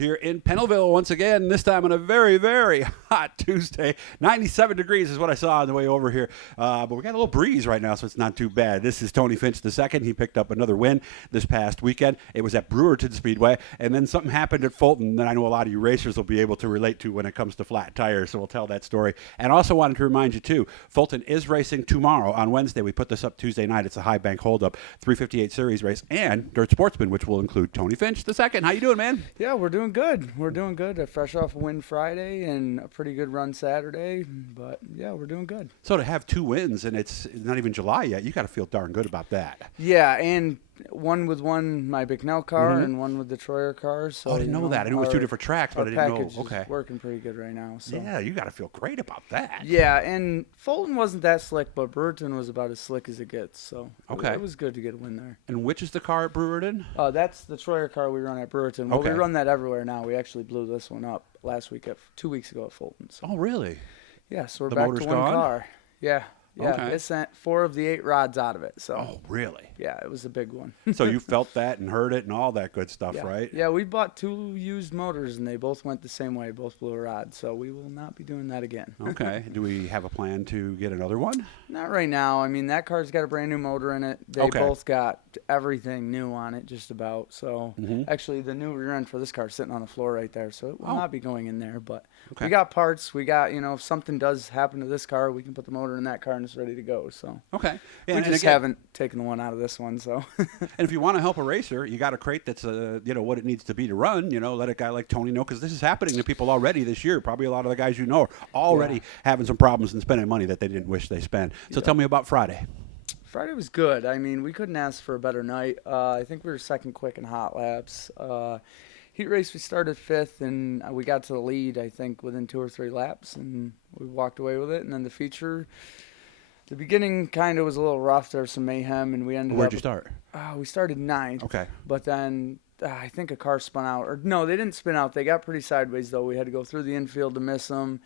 here in Pennellville once again, this time on a very, very hot Tuesday. 97 degrees is what I saw on the way over here. But we got a little breeze right now, so it's not too bad. This is Tony Finch II. He picked up another win this past weekend. It was at Brewerton Speedway, and then something happened at Fulton that I know a lot of you racers will be able to relate to when it comes to flat tires, so we'll tell that story. And also wanted to remind you, too, Fulton is racing tomorrow on Wednesday. We put this up Tuesday night. It's a high bank holdup, 358 Series race, and Dirt Sportsman, which will include Tony Finch II. How you doing, man? Yeah, we're doing good. We're doing good. Fresh off a win Friday and a pretty good run Saturday, but yeah, we're doing good. So to have 2 wins and it's not even July yet, you got to feel darn good about that. Yeah, and one with my Bicknell car and one with the Troyer car. So I didn't know that. I knew it was 2 different tracks, but I didn't know. Package Okay, is working pretty good right now. So. Yeah, you got to feel great about that. Yeah, and Fulton wasn't that slick, but Brewerton was about as slick as it gets. So okay, it was good to get a win there. And which is the car at Brewerton? That's the Troyer car we run at Brewerton. Well, okay. We run that everywhere now. We actually blew this one up last week, 2 weeks ago at Fulton. So. Oh, really? Yeah, so we're the back motor's to one gone? car. Yeah. Yeah, okay. It sent 4 of the 8 rods out of it. So. Oh, really? Yeah, it was a big one. So you felt that and heard it and all that good stuff, yeah. right? Yeah, we bought 2 used motors, and they both went the same way, both blew a rod. So we will not be doing that again. Okay. Do we have a plan to get another one? Not right now. I mean, that car's got a brand new motor in it. They both got everything new on it, just about. So actually, the new rear end for this car is sitting on the floor right there. So it will not be going in there. But we got parts. We got, if something does happen to this car, we can put the motor in that car and it's ready to go. So okay. Yeah, we just haven't taken the one out of this one. So and if you want to help a racer, you got a crate that's what it needs to be to run. Let a guy like Tony know, because this is happening to people already this year. Probably a lot of the guys are already having some problems and spending money that they didn't wish they spent. So tell me about Friday. Friday was good. I mean, we couldn't ask for a better night. I think we were second quick in hot laps. Heat race, we started 5th, and we got to the lead, I think, within 2 or 3 laps, and we walked away with it. And then the feature, the beginning kind of was a little rough. There was some mayhem, and we ended up... Where'd you start? We started 9th. Okay. But then I think a car spun out. Or no, they didn't spin out. They got pretty sideways, though. We had to go through the infield to miss them.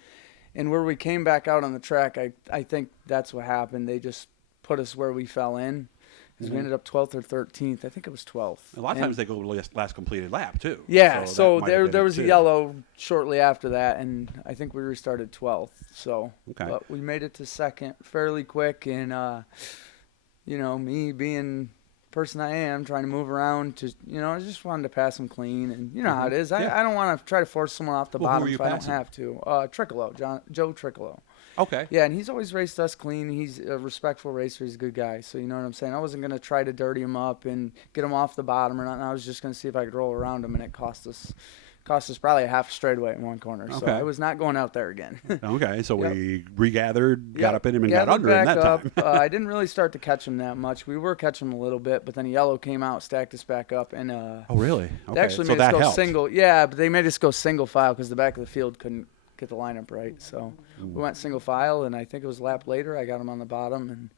And where we came back out on the track, I think that's what happened. They just put us where we fell in. Because we ended up 12th or 13th. I think it was 12th. A lot of times they go last completed lap, too. Yeah, so there was a yellow shortly after that, and I think we restarted 12th. So, but we made it to 2nd fairly quick, and, me being the person I am, trying to move around to, I just wanted to pass them clean, and you know how it is. I don't want to try to force someone off the bottom if I don't have to. Triccolo, Joe Triccolo. Okay. Yeah, and he's always raced us clean. He's a respectful racer. He's a good guy. So you know what I'm saying? I wasn't going to try to dirty him up and get him off the bottom or nothing. I was just going to see if I could roll around him, and it cost us probably a half straightaway in one corner. Okay. So I was not going out there again. Okay, so we regathered, got up in him, and got under him that time. I didn't really start to catch him that much. We were catching him a little bit, but then a yellow came out, stacked us back up. And oh, really? Okay. They actually made us go single. Yeah, but they made us go single file because the back of the field couldn't get the lineup right. So we went single file, and I think it was a lap later I got him on the bottom, and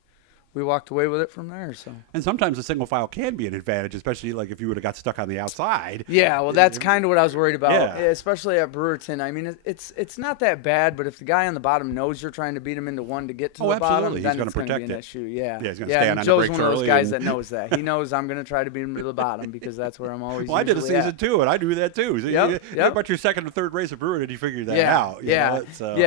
we walked away with it from there. So. And sometimes the single file can be an advantage, especially like if you would have got stuck on the outside. Yeah, well, that's kind of what I was worried about, especially at Brewerton. I mean, it's not that bad, but if the guy on the bottom knows you're trying to beat him into one to get to the bottom, then it's going to be an issue. Yeah, he's going to stay on Joe's the one of those guys that knows that. He knows I'm going to try to beat him to the bottom because that's where I'm always. Well, I did a season too, and I do that too. So about your second or third race at Brewerton, you figured that out. Yeah.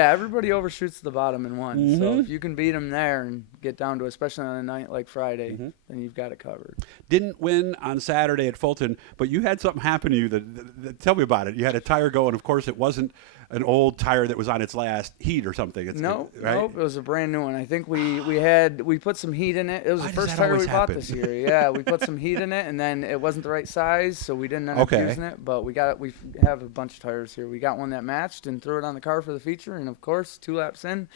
Everybody overshoots the bottom in one. So if you can beat him there and get down to, especially on a night like Friday, then you've got it covered. Didn't win on Saturday at Fulton, but you had something happen to you that tell me about it. You had a tire go, and of course it wasn't an old tire that was on its last heat or something. Nope, it was a brand new one. I think we put some heat in it. It was the first tire we bought this year. Yeah, we put some heat in it, and then it wasn't the right size, so we didn't end up using it. But we have a bunch of tires here. We got one that matched and threw it on the car for the feature, and of course 2 laps in,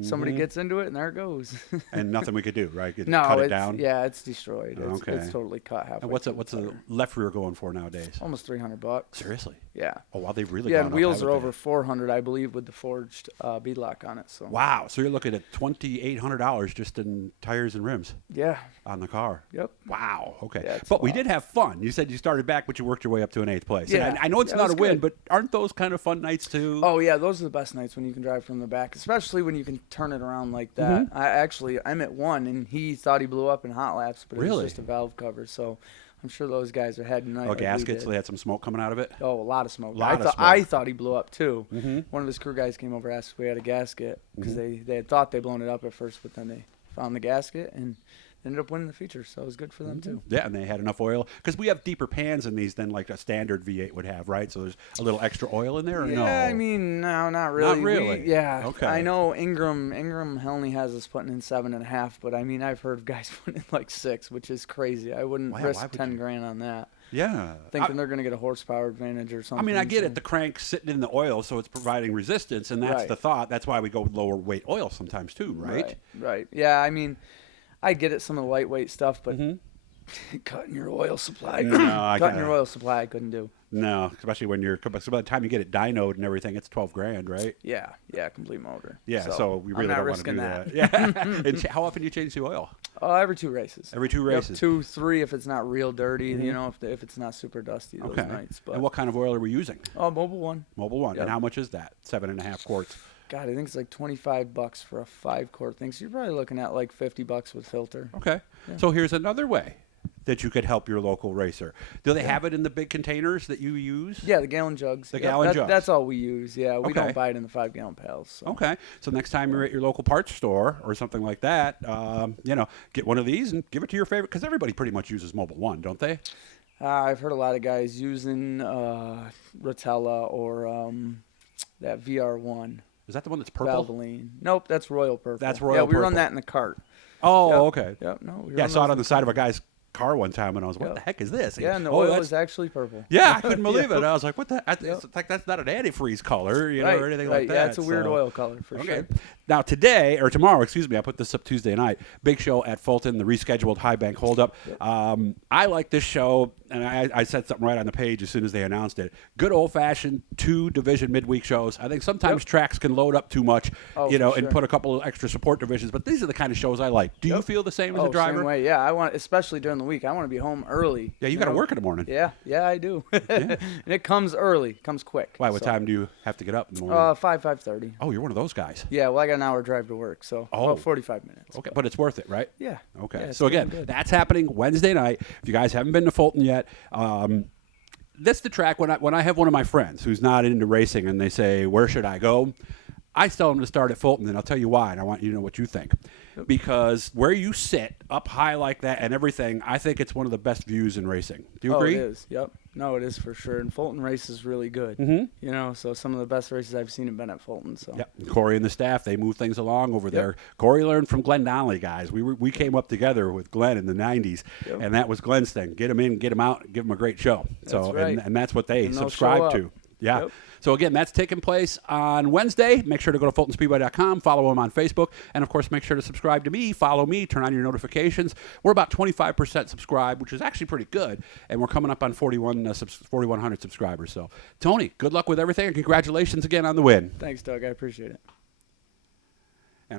somebody gets into it, and there it goes. And nothing we could do, right? Cut it down. Yeah, it's destroyed. It's totally cut halfway. And what's the left rear going for nowadays? Almost $300. Seriously? Yeah. Oh wow, they've really gone up. Yeah, wheels are over $400, I believe, with the forged beadlock on it. So. Wow, so you're looking at $2,800 just in tires and rims. Yeah. On the car. Yep. Wow. Okay. Yeah, but we did have fun. You said you started back, but you worked your way up to an 8th place. Yeah. And I know it's not a win, but aren't those kind of fun nights too? Oh yeah, those are the best nights when you can drive from the back, especially when you can turn it around like that. I'm at 1, and he thought he blew up in hot laps, but it was just a valve cover. So I'm sure those guys are heading night. Oh, gaskets. They had some smoke coming out of it. Oh, a lot of smoke. Smoke. I thought he blew up too. Mm-hmm. One of his crew guys came over, asked if we had a gasket because they had thought they'd blown it up at first, but then they found the gasket and ended up winning the feature, so it was good for them too. Yeah, and they had enough oil because we have deeper pans in these than like a standard V8 would have, right? So there's a little extra oil in there, or no? Yeah, I mean, no, not really. Not really. Yeah. Okay. I know Ingram only has us putting in 7.5, but I mean, I've heard of guys putting in like 6, which is crazy. I wouldn't risk 10 grand on that. Yeah. Thinking they're going to get a horsepower advantage or something. I mean, I get it. The crank's sitting in the oil, so it's providing resistance, and that's the thought. That's why we go with lower weight oil sometimes too, right? Right. Yeah, I mean, I get it, some of the lightweight stuff, but cutting your oil supply, I couldn't do. No, especially when by the time you get it dynoed and everything, it's $12,000, right? Yeah, complete motor. Yeah, so we really don't want to do that. Yeah. And how often do you change the oil? Every 2 races. Every 2 races. 2, 3 if it's not real dirty. You know, if it's not super dusty those nights. But and what kind of oil are we using? Mobile One. Mobile One. Yep. And how much is that? 7.5 quarts. God, I think it's like $25 for a 5-quart thing. So you're probably looking at like $50 with filter. Okay. Yeah. So here's another way that you could help your local racer. Do they have it in the big containers that you use? Yeah, the gallon jugs. Gallon jugs. That's all we use. Yeah, we don't buy it in the 5-gallon pails. So. Okay. So next time you're at your local parts store or something like that, get one of these and give it to your favorite, because everybody pretty much uses Mobile One, don't they? I've heard a lot of guys using Rotella or that VR1. Is that the one that's purple? Valvoline. Nope, that's Royal Purple. That's Royal Purple. Yeah, we run that in the cart. Oh, okay. Yep, no. I saw it on the side of a guy's car one time, and I was, what the heck is this? Yeah, and the oil is actually purple. Yeah, I couldn't believe it. I was like, what the? It's like that's not an antifreeze color, or anything like that. Yeah, it's a weird oil color for sure. Now tomorrow, I put this up Tuesday night. Big show at Fulton, the rescheduled High Bank holdup. I like this show, and I said something right on the page as soon as they announced it. Good old-fashioned 2-division midweek shows. I think sometimes tracks can load up too much, and put a couple of extra support divisions. But these are the kind of shows I like. Do you feel the same as a driver? Same way. Yeah, I want, especially during the week. I want to be home early. Yeah, you got to work in the morning. Yeah, I do. And it comes early, comes quick. Why? What time do you have to get up in the morning? 5:30. Oh, you're one of those guys. Yeah, well, I got an hour drive to work, so about 45 minutes. Okay, but it's worth it, right? Yeah. Okay. Yeah, so again, that's happening Wednesday night. If you guys haven't been to Fulton yet, that's the track when I have one of my friends who's not into racing and they say, where should I go? I tell them to start at Fulton, and I'll tell you why, and I want you to know what you think. Because where you sit up high like that and everything, I think it's one of the best views in racing. Do you agree? It is. Yep. No, it is for sure. And Fulton race is really good. So some of the best races I've seen have been at Fulton. So. Yep. Corey and the staff, they move things along over there. Corey learned from Glenn Donnelly, guys. We came up together with Glenn in the 90s, and that was Glenn's thing. Get him in, get him out, give him a great show. That's right. And that's what they subscribe to. Yeah. Yep. So, again, that's taking place on Wednesday. Make sure to go to FultonSpeedway.com, follow them on Facebook, and, of course, make sure to subscribe to me, follow me, turn on your notifications. We're about 25% subscribed, which is actually pretty good, and we're coming up on 4,100 subscribers. So, Tony, good luck with everything, and congratulations again on the win. Thanks, Doug. I appreciate it.